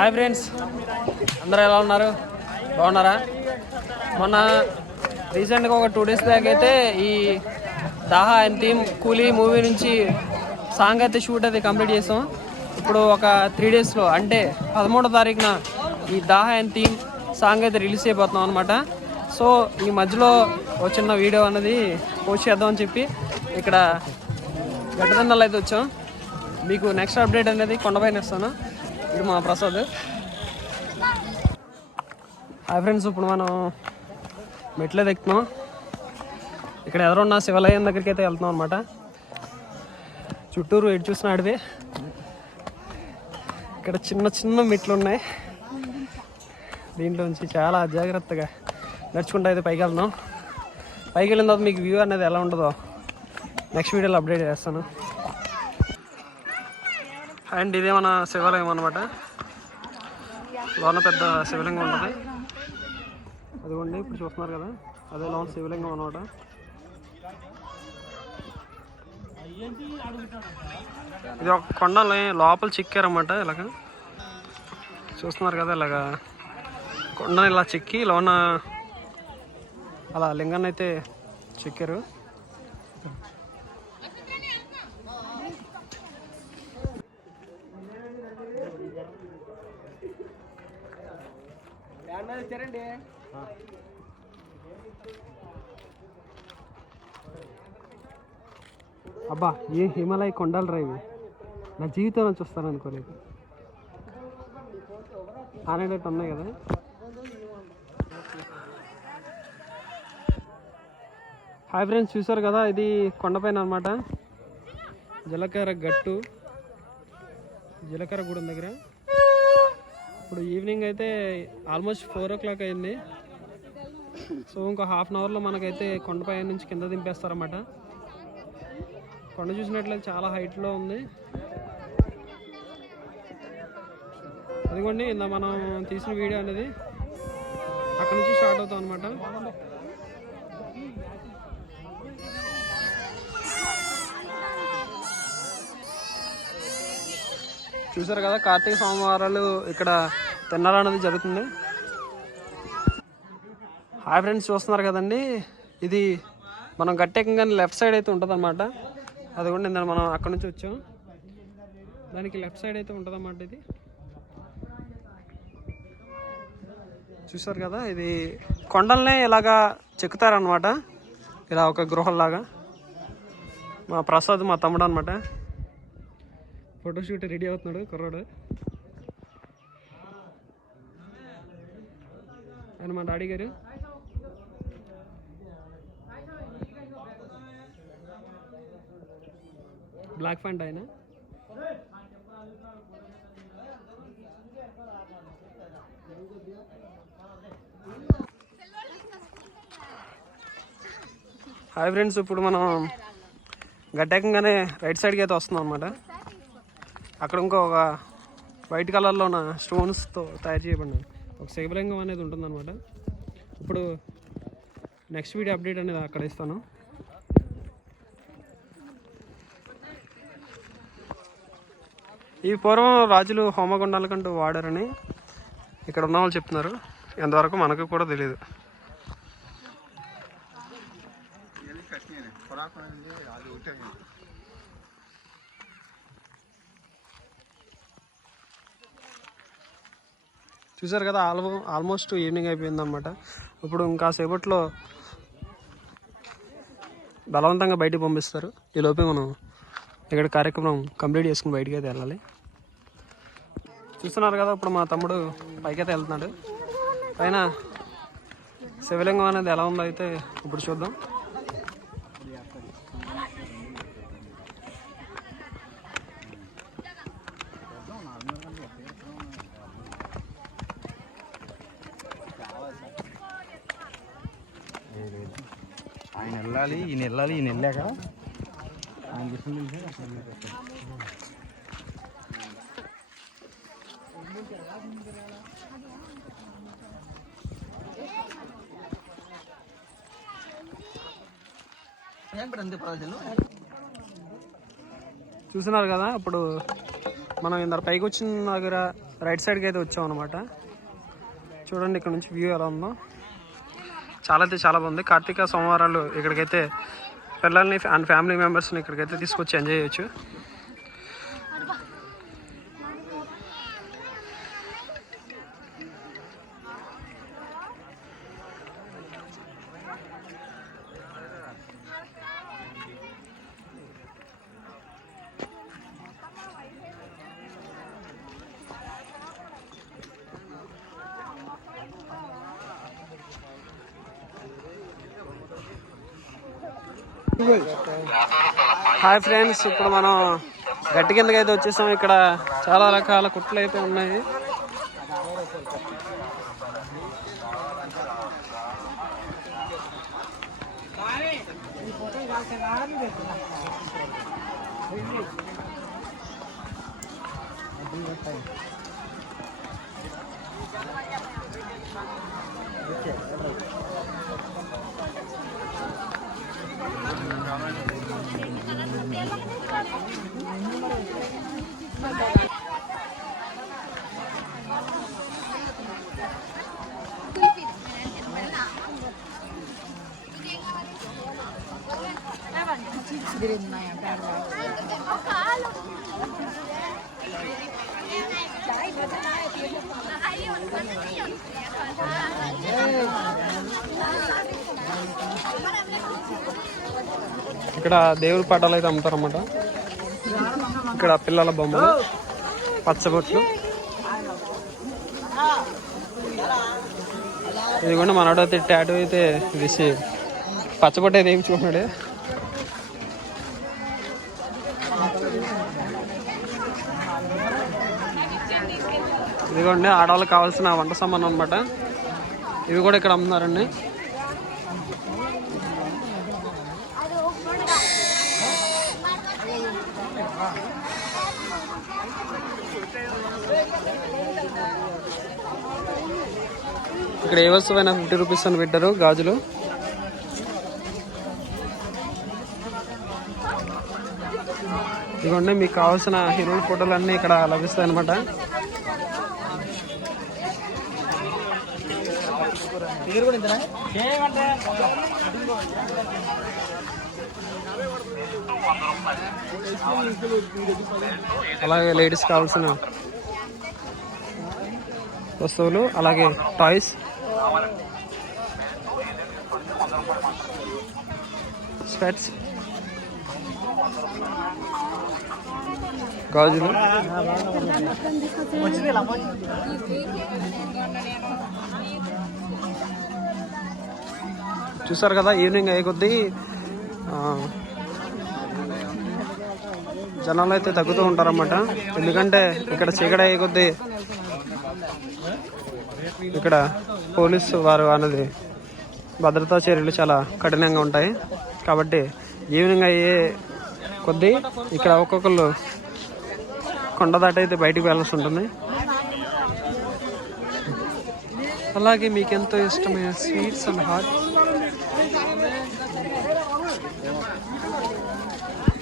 Hi friends. అందరూ ఎలా ఉన్నారు? బాగున్నారా? మొన్న రీసెంట్గా ఒక టూ డేస్ బ్యాక్ అయితే ఈ Dahaa and theme Coolie movie నుంచి సాంగ్ అయితే షూట్ అయితే కంప్లీట్ చేసాం. ఇప్పుడు ఒక త్రీ డేస్లో అంటే పదమూడో తారీఖున ఈ దాహా అండ్ థీమ్ సాంగ్ అయితే రిలీజ్ అయిపోతున్నాం అనమాట సో ఈ మధ్యలో ఒక చిన్న వీడియో అనేది పోస్ట్ చేద్దామని చెప్పి ఇక్కడ గడ్డదండలు అయితే వచ్చాం. మీకు నెక్స్ట్ అప్డేట్ అనేది కొండపైన ఇస్తాను. ఇది మా ప్రసాద్. హాయ్ ఫ్రెండ్స్ ఇప్పుడు మనం మెట్లే ఎక్కుతున్నాం. ఇక్కడ ఎదురున్న శివాలయం దగ్గరికి అయితే వెళ్తున్నాం అనమాట చుట్టూరు ఎటు చూసిన అడవి. ఇక్కడ చిన్న చిన్న మెట్లు ఉన్నాయి. దీంట్లోంచి చాలా జాగ్రత్తగా నడుచుకుంటూ అయితే పైకి వెళ్తున్నాం. పైకి వెళ్ళిన తర్వాత మీకు వ్యూ అనేది ఎలా ఉంటుందో నెక్స్ట్ వీడియోలో అప్డేట్ చేస్తాను. అండ్ ఇదే మన శివాలయం అనమాట లోన పెద్ద శివలింగం ఉంటుంది. అదిగోండి ఇప్పుడు చూస్తున్నారు కదా. అదే లోన శివలింగం అనమాట ఇది ఒక కొండలో లోపల చిక్కారన్నమాట ఇలాగ. చూస్తున్నారు కదా ఇలాగా. కొండని ఇలా చెక్కి లోన అలా లింగాన్ని అయితే చెక్కారు. అబ్బా ఏ హిమాలయ కొండలు రా ఇవి. నా జీవితంలో చూస్తాను అనుకోలేదు ఆనేటట్టు ఉన్నాయి కదా. హాయ్ ఫ్రెండ్స్ చూసారు కదా? ఇది కొండపైన అనమాట జీలకర్ర గట్టు. జీలకర్ర గూడెం దగ్గర. ఇప్పుడు ఈవినింగ్ అయితే ఆల్మోస్ట్ ఫోర్ ఓ క్లాక్ అయింది. సో ఇంకో హాఫ్ అన్ అవర్లో మనకైతే కొండపై నుంచి కింద దింపేస్తారన్నమాట. కొండ చూసినట్లయితే చాలా హైట్లో ఉంది. అదిగోండి ఇందా మనం తీసిన వీడియో అనేది. అక్కడ నుంచి స్టార్ట్ అవుతాం అనమాట చూసారు కదా కార్తీక సోమవారాలు ఇక్కడ తిన్నారా అనేది జరుగుతుంది. హాయ్ ఫ్రెండ్స్ చూస్తున్నారు కదండి? ఇది మనం గట్టెక్కగానే లెఫ్ట్ సైడ్ అయితే ఉంటుంది అనమాట అది కూడా నిన్న మనం అక్కడ నుంచి వచ్చాం. దానికి లెఫ్ట్ సైడ్ అయితే ఉంటుంది అన్నమాట ఇది. చూసారు కదా ఇది కొండల్నే ఇలాగా చెక్కుతారనమాట ఇలా ఒక గృహంలాగా మా ప్రసాద్ మా తమ్ముడు అనమాట ఫోటోషూట్ రెడీ అవుతున్నాడు కుర్రాడు. ఆయన మా డాడీ గారు. బ్లాక్ ఫండ్ ఆయన. హాయ్ ఫ్రెండ్స్ ఇప్పుడు మనం గడ్డెక్కగానే రైట్ సైడ్కి అయితే వస్తున్నాం అనమాట అక్కడ ఇంకో ఒక వైట్ కలర్లో ఉన్న స్టోన్స్తో తయారు చేయబడిన ఒక శివలింగం అనేది ఉంటుందన్నమాట. ఇప్పుడు నెక్స్ట్ వీడియో అప్డేట్ అనేది అక్కడ ఇస్తాను. ఈ పూర్వం రాజులు హోమగుండాల కంటూ వాడారని ఇక్కడ ఉన్న వాళ్ళు చెప్తున్నారు. ఎంతవరకు మనకు కూడా తెలియదు చూసారు కదా ఆల్ ఆల్మోస్ట్ ఈవినింగ్ అయిపోయింది అనమాట ఇప్పుడు ఇంకా సేపట్లో బలవంతంగా బయటికి పంపిస్తారు. ఈ లోపే మనం ఇక్కడ కార్యక్రమం కంప్లీట్ చేసుకుని బయటికి అయితే వెళ్ళాలి. చూస్తున్నారు కదా ఇప్పుడు మా తమ్ముడు పైకైతే అయితే వెళ్తున్నాడు. పైన శివలింగం అనేది ఎలా ఉందో అయితే ఇప్పుడు చూద్దాం. ఆయన వెళ్ళాలి ఈయన వెళ్ళాలి ఈయన వెళ్ళాక ఆయన చూసినారు చూస్తున్నారు కదా ఇప్పుడు మనం ఇందర పైకి వచ్చిన దగ్గర రైట్ సైడ్కి అయితే వచ్చాం అనమాట చూడండి ఇక్కడ నుంచి వ్యూ ఎలా ఉందో. చాలా అయితే చాలా బాగుంది. కార్తీక సోమవారాలు ఇక్కడికైతే పిల్లల్ని అండ్ ఫ్యామిలీ మెంబర్స్ని ఇక్కడికైతే తీసుకొచ్చి ఎంజాయ్ చేయొచ్చు. హాయ్ ఫ్రెండ్స్ ఇప్పుడు మనం గట్టి కిందకి అయితే వచ్చేసాం. ఇక్కడ చాలా రకాల కుట్లు అయితే ఉన్నాయి. green na yan, pero... Ayun, ఇక్కడ దేవుడి పటాలు అయితే అమ్ముతారన్నమాట. ఇక్కడ పిల్లల బొమ్మలు పచ్చబొట్లు. ఇదిగోండి మనోడు అయితే టాటూ అయితే వేసి పచ్చబొట్టు అయితే వేయించుకున్నాడు ఇదిగోండి ఆడవాళ్ళకి కావాల్సిన వంట సామాన్ అనమాట ఇవి కూడా ఇక్కడ అమ్ముతున్నారండి. ఇక్కడ ఏ వస్తువైనా ఫిఫ్టీ రూపీస్ అని పెట్టారు గాజులు. ఇదిగోండి మీకు కావాల్సిన హీరోల ఫోటోలు అన్నీ ఇక్కడ లభిస్తాయి అనమాట అలాగే లేడీస్ కావాల్సిన వస్తువులు అలాగే టాయ్స్. స్పెట్స్. గాజులు. చూసారు కదా ఈవినింగ్ అయ్యే కొద్దీ ఆ, జనాలు అయితే తగ్గుతూ ఉంటారన్నమాట. ఎందుకంటే ఇక్కడ చీకటి అయ్యే కొద్దీ ఇక్కడ పోలీసు వారు అన్నది భద్రతా చర్యలు చాలా కఠినంగా ఉంటాయి. కాబట్టి ఈవినింగ్ అయ్యే కొద్దీ ఇక్కడ ఒక్కొక్కరు కొండ దాటైతే బయటికి వెళ్ళాల్సి ఉంటుంది. అలాగే మీకు ఎంతో ఇష్టమైన స్వీట్స్ అండ్ హాట్